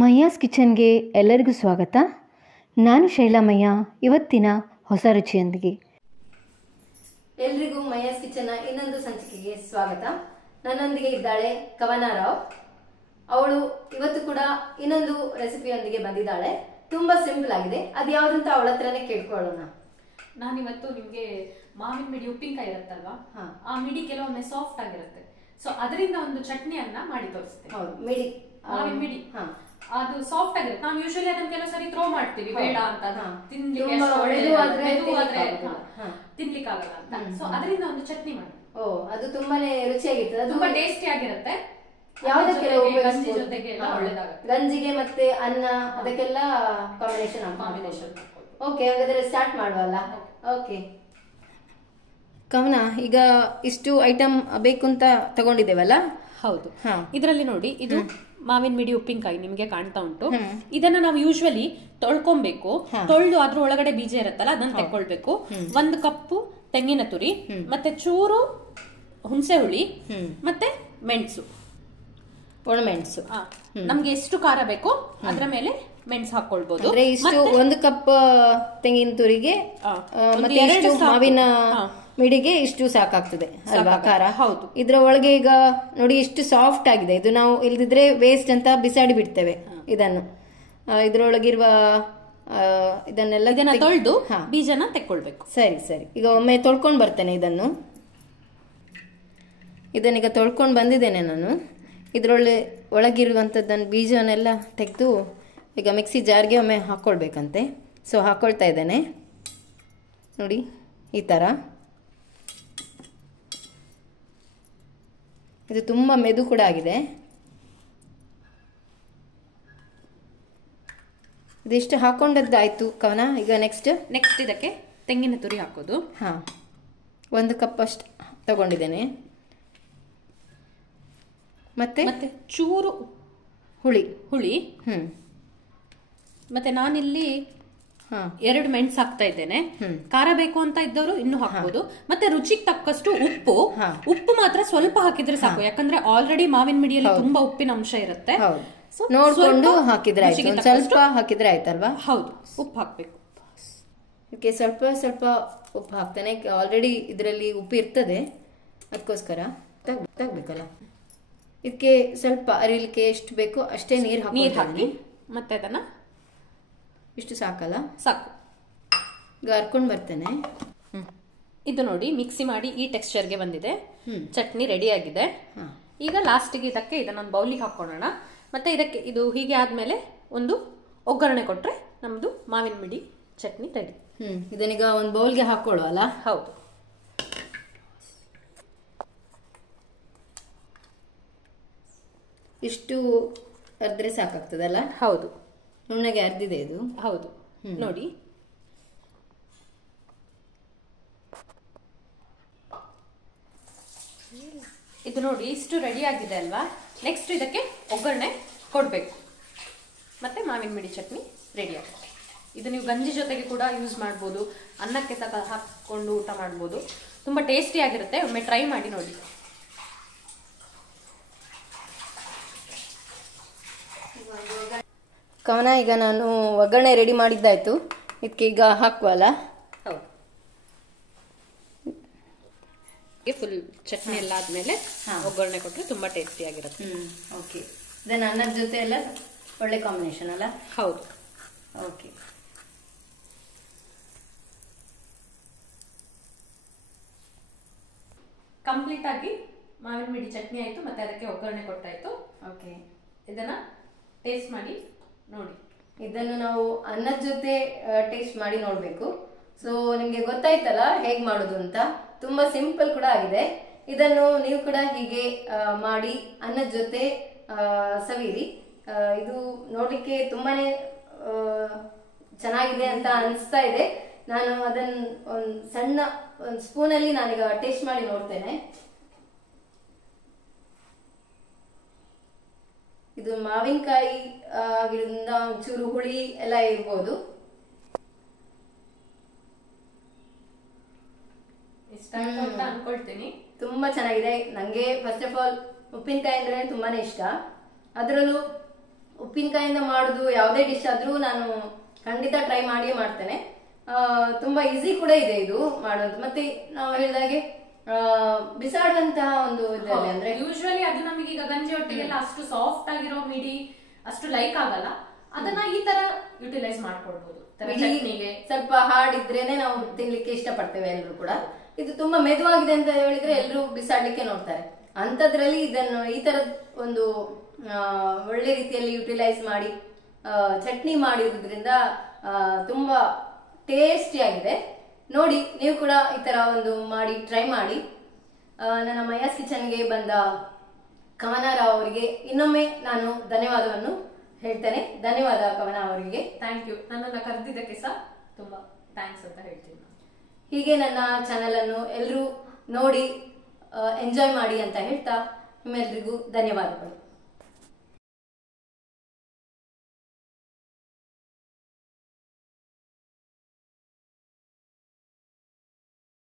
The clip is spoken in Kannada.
ಮಯ್ಯಾಸ್ ಕಿಚನ್ಗೆ ಎಲ್ಲರಿಗೂ ಸ್ವಾಗತ. ನಾನು ಶೈಲಾಮಯ್ಯ. ಇವತ್ತಿನ ಹೊಸ ರುಚಿಯೊಂದಿಗೆ ಎಲ್ರಿಗೂ ಮಯ್ಯಾಸ್ ಕಿಚನ್ನ ಇನ್ನೊಂದು ಸಂಚಿಕೆಗೆ ಸ್ವಾಗತ. ನನ್ನೊಂದಿಗೆ ಇದ್ದಾಳೆ ಕವನ ರಾವ್. ಅವಳು ಇವತ್ತು ಕೂಡ ಇನ್ನೊಂದು ರೆಸಿಪಿಯೊಂದಿಗೆ ಬಂದಿದ್ದಾಳೆ. ತುಂಬಾ ಸಿಂಪಲ್ ಆಗಿದೆ. ಅದು ಯಾವ್ದಂತ ಅವಳ ಹತ್ರನೇ ಕೇಳ್ಕೊಳ್ಳೋಣ. ನಾನಿವತ್ತು ನಿಮ್ಗೆ ಮಾವಿನ ಮಿಡಿ ಉಪ್ಪಿನಕಾಯಿ ಇರುತ್ತಲ್ವಾ, ಆ ಮಿಡಿ ಕೆಲವೊಮ್ಮೆ ಸಾಫ್ಟ್ ಆಗಿರುತ್ತೆ. ಸೊ ಅದರಿಂದ ಒಂದು ಚಟ್ನಿಯನ್ನ ಮಾಡಿ ತೋರಿಸ್ತೇನೆ. ಹೌದು, ಮಿಡಿ, ಮಾವಿನ ಮಿಡಿ ಅದು ಸಾಫ್ಟ್ ಆಗಿರುತ್ತೆ. ನಾವು ಯೂಶಲಿ ಅದನ್ನ ಕೆಲವು ಸರಿ ಥ್ರೋ ಮಾಡ್ತೀವಿ, ಬೇಡ ಅಂತ, ತಿನ್ಲಿಕ್ಕೆ ಆಗಲ್ಲ ಅಂತ. ಸೊ ಅದರಿಂದ ಒಂದು ಚಟ್ನಿ ಮಾಡಿ. ಅದು ತುಂಬಾನೇ ರುಚಿಯಾಗಿರ್ತದೆ, ತುಂಬಾ ಟೇಸ್ಟಿ ಆಗಿರುತ್ತೆ. ಯಾವುದಕ್ಕೆಲ್ಲ ಗಂಜಿ ಜೊತೆಗೆ ಒಳ್ಳೇದಾಗುತ್ತೆ. ಗಂಜಿಗೆ ಮತ್ತೆ ಅನ್ನ ಅದಕ್ಕೆಲ್ಲ ಕಾಂಬಿನೇಷನ್. ಓಕೆ, ಹಾಗಾದ್ರೆ ಸ್ಟಾರ್ಟ್ ಮಾಡುವಲ್ಲ. ಓಕೆ ಕವನ, ಈಗ ಇಷ್ಟು ಐಟಮ್ ಬೇಕು ಅಂತ ತಗೊಂಡಿದ್ದೇವಲ್ಲ? ಹೌದು. ಇದರಲ್ಲಿ ನೋಡಿ, ಇದು ಮಾವಿನ ಮಿಡಿ ಉಪ್ಪಿನಕಾಯಿ ನಿಮ್ಗೆ ಕಾಣ್ತಾ ಉಂಟು. ಇದನ್ನ ನಾವು ಯೂಶುವಲಿ ತೊಳ್ಕೊಬೇಕು. ತೊಳ್ದು ಅದ್ರ ಒಳಗಡೆ ಬೀಜ ಇರುತ್ತಲ್ಲ ಅದನ್ನ ತೆಕ್ಕೊಳ್ಬೇಕು. 1 ಕಪ್ಪು ತೆಂಗಿನ ತುರಿ, ಮತ್ತೆ ಚೂರು ಹುಣಸೆ ಹುಳಿ, ಮತ್ತೆ ಮೆಣಸು, ಒಣಮೆಣಸು. ನಮ್ಗೆ ಎಷ್ಟು ಖಾರ ಬೇಕೋ ಅದ್ರ ಮೇಲೆ ಮೆಣಸು ಹಾಕೊಳ್ಬಹುದು. 1 ಕಪ್ ತೆಂಗಿನ ತುರಿಗೆ ಮತ್ತೆ ಇಷ್ಟು ಮಾವಿನ ಮಿಡಿಗೆ ಇಷ್ಟು ಸಾಕಾಗ್ತದೆ ಅಲ್ವಾ ಖಾರ? ಹೌದು. ಇದ್ರ ಒಳಗೆ ಈಗ ನೋಡಿ ಇಷ್ಟು ಸಾಫ್ಟ್ ಆಗಿದೆ. ಇದು ನಾವು ಇಲ್ದಿದ್ರೆ ವೇಸ್ಟ್ ಅಂತ ಬಿಸಾಡಿ ಬಿಡ್ತೇವೆ ಇದನ್ನು. ಇದ್ರೊಳಗಿರುವ ಇದನ್ನ ತೊಳೆದು ಬೀಜನ ತೆಕ್ಕೊಳ್ಬೇಕು. ಸರಿ ಸರಿ, ಈಗ ಒಮ್ಮೆ ತೊಳ್ಕೊಂಡು ಬರ್ತೇನೆ ಇದನ್ನೀಗ ತೊಳ್ಕೊಂಡು ಬಂದಿದ್ದೇನೆ ನಾನು. ಒಳಗಿರುವಂಥದ್ದನ್ನು ಬೀಜವನ್ನೆಲ್ಲ ತೆಗೆದು ಈಗ ಮಿಕ್ಸಿ ಜಾರ್ಗೆ ಒಮ್ಮೆ ಹಾಕ್ಕೊಳ್ಬೇಕಂತೆ. ಸೊ ಹಾಕ್ಕೊಳ್ತಾ ಇದ್ದೇನೆ ನೋಡಿ, ಈ ಥರ. ಇದು ತುಂಬ ಮೆದು ಕೂಡ ಆಗಿದೆ. ಇದಿಷ್ಟು ಹಾಕೊಂಡದ್ದಾಯ್ತು ಕವನ. ಈಗ ನೆಕ್ಸ್ಟ್ ಇದಕ್ಕೆ ತೆಂಗಿನ ತುರಿ ಹಾಕೋದು. 1 ಕಪ್ ಅಷ್ಟು ತಗೊಂಡಿದ್ದೇನೆ. ಮತ್ತೆ ಚೂರು ಹುಳಿ. ಮತ್ತೆ ನಾನಿಲ್ಲಿ 2 ಮೆಣಸು ಹಾಕ್ತಾ ಇದ್ದೇನೆ. ಖಾರ ಬೇಕು ಅಂತ ಇದ್ದವರು ಇನ್ನು ಹಾಕ್ಬೋದು. ಮತ್ತೆ ರುಚಿಗೆ ತಕ್ಕಷ್ಟು ಉಪ್ಪು ಮಾತ್ರ ಸ್ವಲ್ಪ ಹಾಕಿದ್ರೆ ಸಾಕು, ಯಾಕಂದ್ರೆ ಆಲ್ರೆಡಿ ಮಾವಿನ ಮಿಡಿಯಲ್ಲಿ ತುಂಬಾ ಉಪ್ಪಿನ ಅಂಶ ಇರುತ್ತೆ. ನೋಡ್ಕೊಂಡು ಹಾಕಿದ್ರೆ ಸ್ವಲ್ಪ ಹಾಕಿದ್ರೆ ಆಯ್ತಲ್ವಾ? ಹೌದು, ಉಪ್ಪು ಹಾಕ್ಬೇಕು. ಇದಕ್ಕೆ ಸ್ವಲ್ಪ ಸ್ವಲ್ಪ ಉಪ್ಪು ಹಾಕ್ತಾನೆ. ಆಲ್ರೆಡಿ ಇದರಲ್ಲಿ ಉಪ್ಪು ಇರ್ತದೆ, ಅದಕ್ಕೋಸ್ಕರ ತಗ್ಬೇಕಲ್ಲ. ಇದಕ್ಕೆ ಸ್ವಲ್ಪ ಅರಿಲಿಕ್ಕೆ ಎಷ್ಟು ಬೇಕೋ ಅಷ್ಟೇ ನೀರು ಹಾಕಿ ಮತ್ತೆ ಅದನ್ನ ಇಷ್ಟು ಸಾಕಲ್ಲ? ಸಾಕು. ಈಗ ಹರ್ಕೊಂಡು ಬರ್ತೇನೆ. ಇದು ನೋಡಿ, ಮಿಕ್ಸಿ ಮಾಡಿ ಈ ಟೆಕ್ಸ್ಚರ್ಗೆ ಬಂದಿದೆ. ಚಟ್ನಿ ರೆಡಿ ಆಗಿದೆ. ಈಗ ಲಾಸ್ಟಿಗೆ ಇದನ್ನೊಂದು ಬೌಲಿಗೆ ಹಾಕೊಳ್ಳೋಣ. ಮತ್ತೆ ಇದು ಹೀಗೆ ಆದ್ಮೇಲೆ ಒಂದು ಒಗ್ಗರಣೆ ಕೊಟ್ರೆ ನಮ್ದು ಮಾವಿನ ಮಿಡಿ ಚಟ್ನಿ ರೆಡಿ. ಇದನ್ನೀಗ ಒಂದು ಬೌಲ್ಗೆ ಹಾಕೊಳ್ಳುವಲ್ಲ? ಹೌದು. ಇಷ್ಟು ಅರ್ದ್ರೆ ಸಾಕಾಗ್ತದಲ್ಲ? ಹೌದು, ನುಣ್ಣಗೆ ಅರ್ದಿದೆ ಇದು. ಹೌದು. ನೋಡಿ, ಇದು ನೋಡಿ ಇಷ್ಟು ರೆಡಿ ಆಗಿದೆ ಅಲ್ವಾ? ನೆಕ್ಸ್ಟ್ ಇದಕ್ಕೆ ಒಗ್ಗರಣೆ ಕೊಡ್ಬೇಕು. ಮತ್ತೆ ಮಾವಿನ ಮಿಡಿ ಚಟ್ನಿ ರೆಡಿ ಆಗುತ್ತೆ. ಇದು ನೀವು ಗಂಜಿ ಜೊತೆಗೆ ಕೂಡ ಯೂಸ್ ಮಾಡ್ಬೋದು, ಅನ್ನಕ್ಕೆ ಹಾಕೊಂಡು ಊಟ ಮಾಡ್ಬೋದು. ತುಂಬಾ ಟೇಸ್ಟಿ ಆಗಿರುತ್ತೆ. ಒಮ್ಮೆ ಟ್ರೈ ಮಾಡಿ ನೋಡಿ. ಕವನ, ಈಗ ನಾನು ಒಗ್ಗರಣೆ ರೆಡಿ ಮಾಡಿದ್ದಾಯ್ತು. ಇದಕ್ಕೆ ಈಗ ಹಾಕುವಲ್ಲ? ಹೌದು. ಫುಲ್ ಚಟ್ನಿ ಎಲ್ಲ ಆದ್ಮೇಲೆ ಒಗ್ಗರಣೆ ಕೊಟ್ಟರೆ ತುಂಬಾ ಟೇಸ್ಟಿ ಆಗಿರುತ್ತೆ. ಓಕೆ, ಇದನ್ನ ಅನ್ನದ ಜೊತೆ ಎಲ್ಲ ಒಳ್ಳೆ ಕಾಂಬಿನೇಷನ್ ಅಲ್ಲ? ಹೌದು. ಓಕೆ, ಕಂಪ್ಲೀಟ್ ಆಗಿ ಮಾವಿನ ಮಿಡಿ ಚಟ್ನಿ ಆಯ್ತು, ಮತ್ತೆ ಅದಕ್ಕೆ ಒಗ್ಗರಣೆ ಕೊಟ್ಟಾಯ್ತು. ಓಕೆ, ಇದನ್ನ ಟೇಸ್ಟ್ ಮಾಡಿ ನೋಡಿ. ಇದನ್ನು ನಾವು ಅನ್ನದ ಜೊತೆ ಟೇಸ್ಟ್ ಮಾಡಿ ನೋಡ್ಬೇಕು. ಸೊ ನಿಮ್ಗೆ ಗೊತ್ತಾಯ್ತಲ್ಲ ಹೇಗ್ ಮಾಡೋದು ಅಂತ. ತುಂಬಾ ಸಿಂಪಲ್ ಕೂಡ ಆಗಿದೆ. ಇದನ್ನು ನೀವು ಕೂಡ ಹೀಗೆ ಮಾಡಿ ಅನ್ನದ ಜೊತೆ ಸವಿರಿ. ಇದು ನೋಡ್ಲಿಕ್ಕೆ ತುಂಬಾನೇ ಚೆನ್ನಾಗಿದೆ ಅಂತ ಅನಿಸ್ತಾ ಇದೆ. ನಾನು ಅದನ್ನ ಒಂದು ಸಣ್ಣ ಸ್ಪೂನಲ್ಲಿ ನಾನೀಗ ಟೇಸ್ಟ್ ಮಾಡಿ ನೋಡ್ತೇನೆ. ಇದು ಮಾವಿನಕಾಯಿ ಆಗಿರೋದ್ರಿಂದ ಒಂಚೂರು ಹುಳಿ ಎಲ್ಲ ಇರ್ಬೋದು. ಅನ್ಕೊಳ್ತೀನಿ. ತುಂಬಾ ಚೆನ್ನಾಗಿದೆ. ನಂಗೆ ಫಸ್ಟ್ ಆಫ್ ಆಲ್ ಉಪ್ಪಿನಕಾಯಿ ಅಂದ್ರೆ ತುಂಬಾನೇ ಇಷ್ಟ. ಅದರಲ್ಲೂ ಉಪ್ಪಿನಕಾಯಿಂದ ಮಾಡುದು ಯಾವುದೇ ಡಿಶ್ ಆದ್ರೂ ನಾನು ಖಂಡಿತ ಟ್ರೈ ಮಾಡಿಯೇ ಮಾಡ್ತೇನೆ. ತುಂಬಾ ಈಸಿ ಕೂಡ ಇದೆ ಇದು ಮಾಡೋದು. ಮತ್ತೆ ನಾವು ಹೇಳಿದಾಗೆ ಬಿಸಾಡುವಂತಹ ಒಂದು ಇದರಲ್ಲಿ ಅಂದ್ರೆ ಯೂಶುವಲಿ ಅದು ನಮಗೆ ಈಗ ಗಂಜಿ ಹೊಟ್ಟೆಗೆಲ್ಲ ಅಷ್ಟು ಸಾಫ್ಟ್ ಆಗಿರೋ ಮಿಡಿ ಅಷ್ಟು ಲೈಕ್ ಆಗಲ್ಲ. ಅದನ್ನ ಈ ತರ ಯುಟಿಲೈಸ್ ಮಾಡ್ಕೊಳ್ಬಹುದು. ಸ್ವಲ್ಪ ಹಾರ್ಡ್ ಇದ್ರೇನೆ ನಾವು ತಿನ್ಲಿಕ್ಕೆ ಇಷ್ಟಪಡ್ತೇವೆ ಎಲ್ರು ಕೂಡ. ಇದು ತುಂಬಾ ಮೆದುವಾಗಿದೆ ಅಂತ ಹೇಳಿದ್ರೆ ಎಲ್ರು ಬಿಸಾಡ್ಲಿಕ್ಕೆ ನೋಡ್ತಾರೆ. ಅಂತದ್ರಲ್ಲಿ ಇದನ್ನು ಈ ತರದ ಒಂದು ಒಳ್ಳೆ ರೀತಿಯಲ್ಲಿ ಯುಟಿಲೈಸ್ ಮಾಡಿ ಚಟ್ನಿ ಮಾಡಿರೋದ್ರಿಂದ ತುಂಬಾ ಟೇಸ್ಟಿ ಆಗಿದೆ. ನೋಡಿ ನೀವು ಕೂಡ ಈ ತರ ಒಂದು ಮಾಡಿ ಟ್ರೈ ಮಾಡಿ. ನನ್ನ ಮಯಾಸ್ ಕಿಚನ್ಗೆ ಬಂದ ಕವನ ರಾವ್ ಅವರಿಗೆ ಇನ್ನೊಮ್ಮೆ ನಾನು ಧನ್ಯವಾದವನ್ನು ಹೇಳ್ತೇನೆ. ಧನ್ಯವಾದ ಕವನ ಅವರಿಗೆ. Thank you. ನನ್ನನ್ನ ಕರೆದಿದ್ದಕ್ಕೆ ಸಹ ತುಂಬಾ ಥ್ಯಾಂಕ್ಸ್ ಅಂತ ಹೇಳ್ತೀನಿ. ಹೀಗೆ ನನ್ನ ಚಾನೆಲ್ ಅನ್ನು ಎಲ್ಲರೂ ನೋಡಿ ಎಂಜಾಯ್ ಮಾಡಿ ಅಂತ ಹೇಳ್ತಾ ನಿಮ್ಮೆಲ್ಲರಿಗೂ ಧನ್ಯವಾದಗಳು.